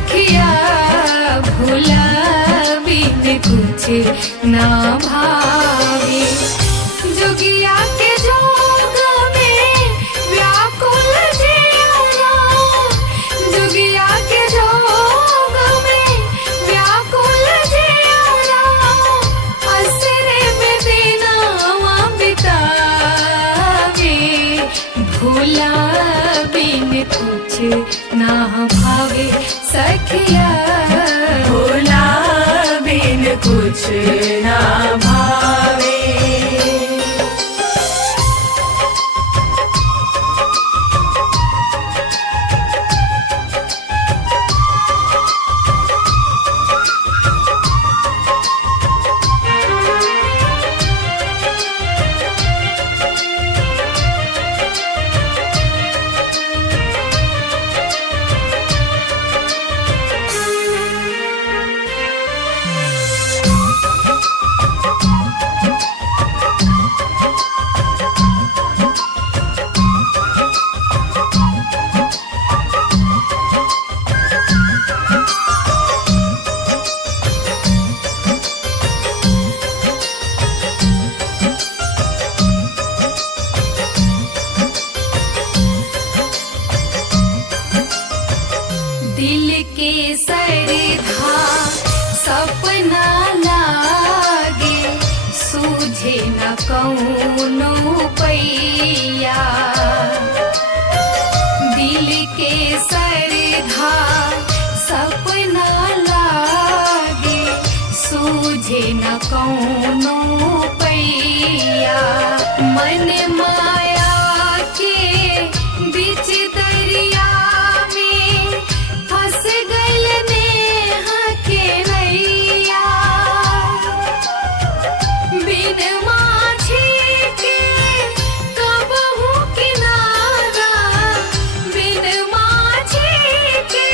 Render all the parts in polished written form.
सखिया भूला बिन कुछ ना भावे। जोगिया के जोग में व्याकुल जिया, जोगिया के जोग में व्याकुल जिया, असरे में दिनवा बितावे। भूला बिन कुछ ना भावे सखिया भूला बिन कुछ ना भावे। दिल के सरधा सपना लागे, सूझे न कौनो पैया। दिल के सरधा सपना लागे, सूझे न कौनो पैया। मन माया के बीच दरिया में फंस गइल नेहा के नैया। बिन माझी के कबहू किनारा, बिन माझी के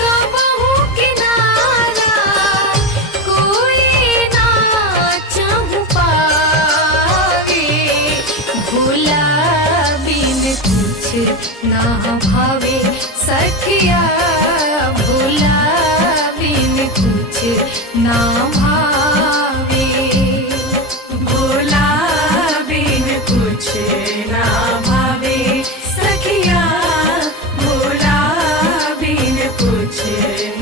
कबहू किनारा, कोई ना चाहू पावे। भूला बिन कुछ ना भावे सखिया भूला बिन कुछ ना भावे। भूला बिन कुछ ना भावे सखिया भूला बिन कुछ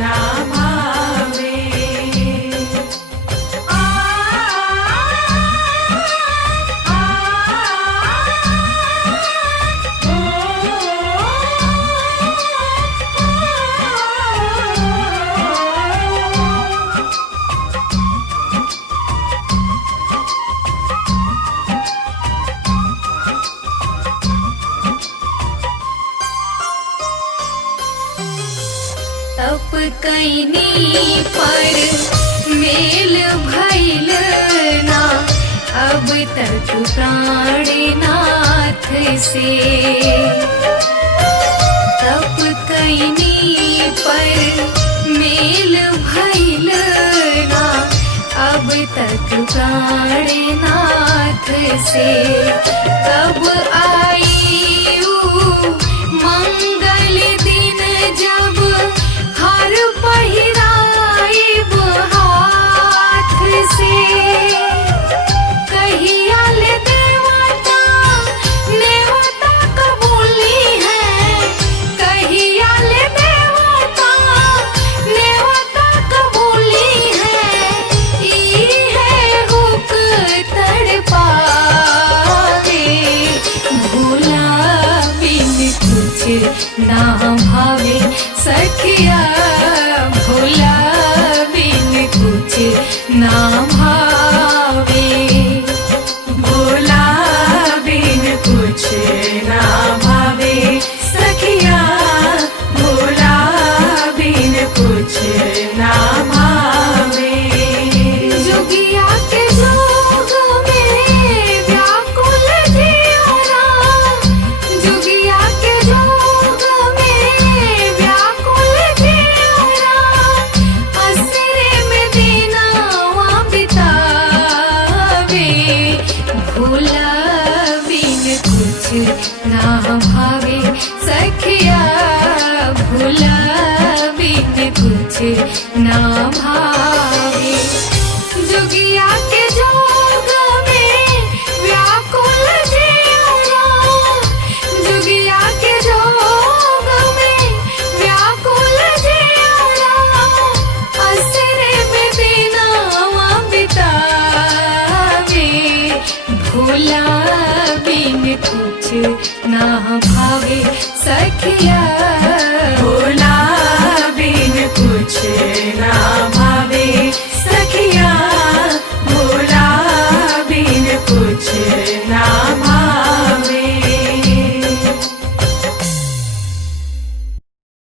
ना भावे। आ, आ, ओ, तप कैनी पर मेल भइल ना, अब तक प्राणनाथ से। तप कैनी पर मेल भइल ना, अब तक प्राणनाथ से। कब आई ऊ मंगल दिन जब हार पहिराइब हाथ से। कहिया ले देवता नेवता कबूली है, कहिया ले देवता नेवता कबूली है। ई है हुक तड़पावे। भूला बिन कुछ ना भावे सखिया भूला बिन कुछ ना भावे। भूला बिन कुछ ना भावे सखिया भूला बिन कुछ ना भावे। जोगिया के जोग में व्याकुल जिया, जोगिया के जोग में व्याकुल जिया, असरे में दिनवा बितावे। भूला बिन कुछ ना भावे सखिया भूला बिन ना भावे जोगिया के जोग में व्याकुल जियरा जोगिया के जोग में व्याकुल जियरा असरे में दिनवा बितावे भोला बिन कुछ ना भावे सखिया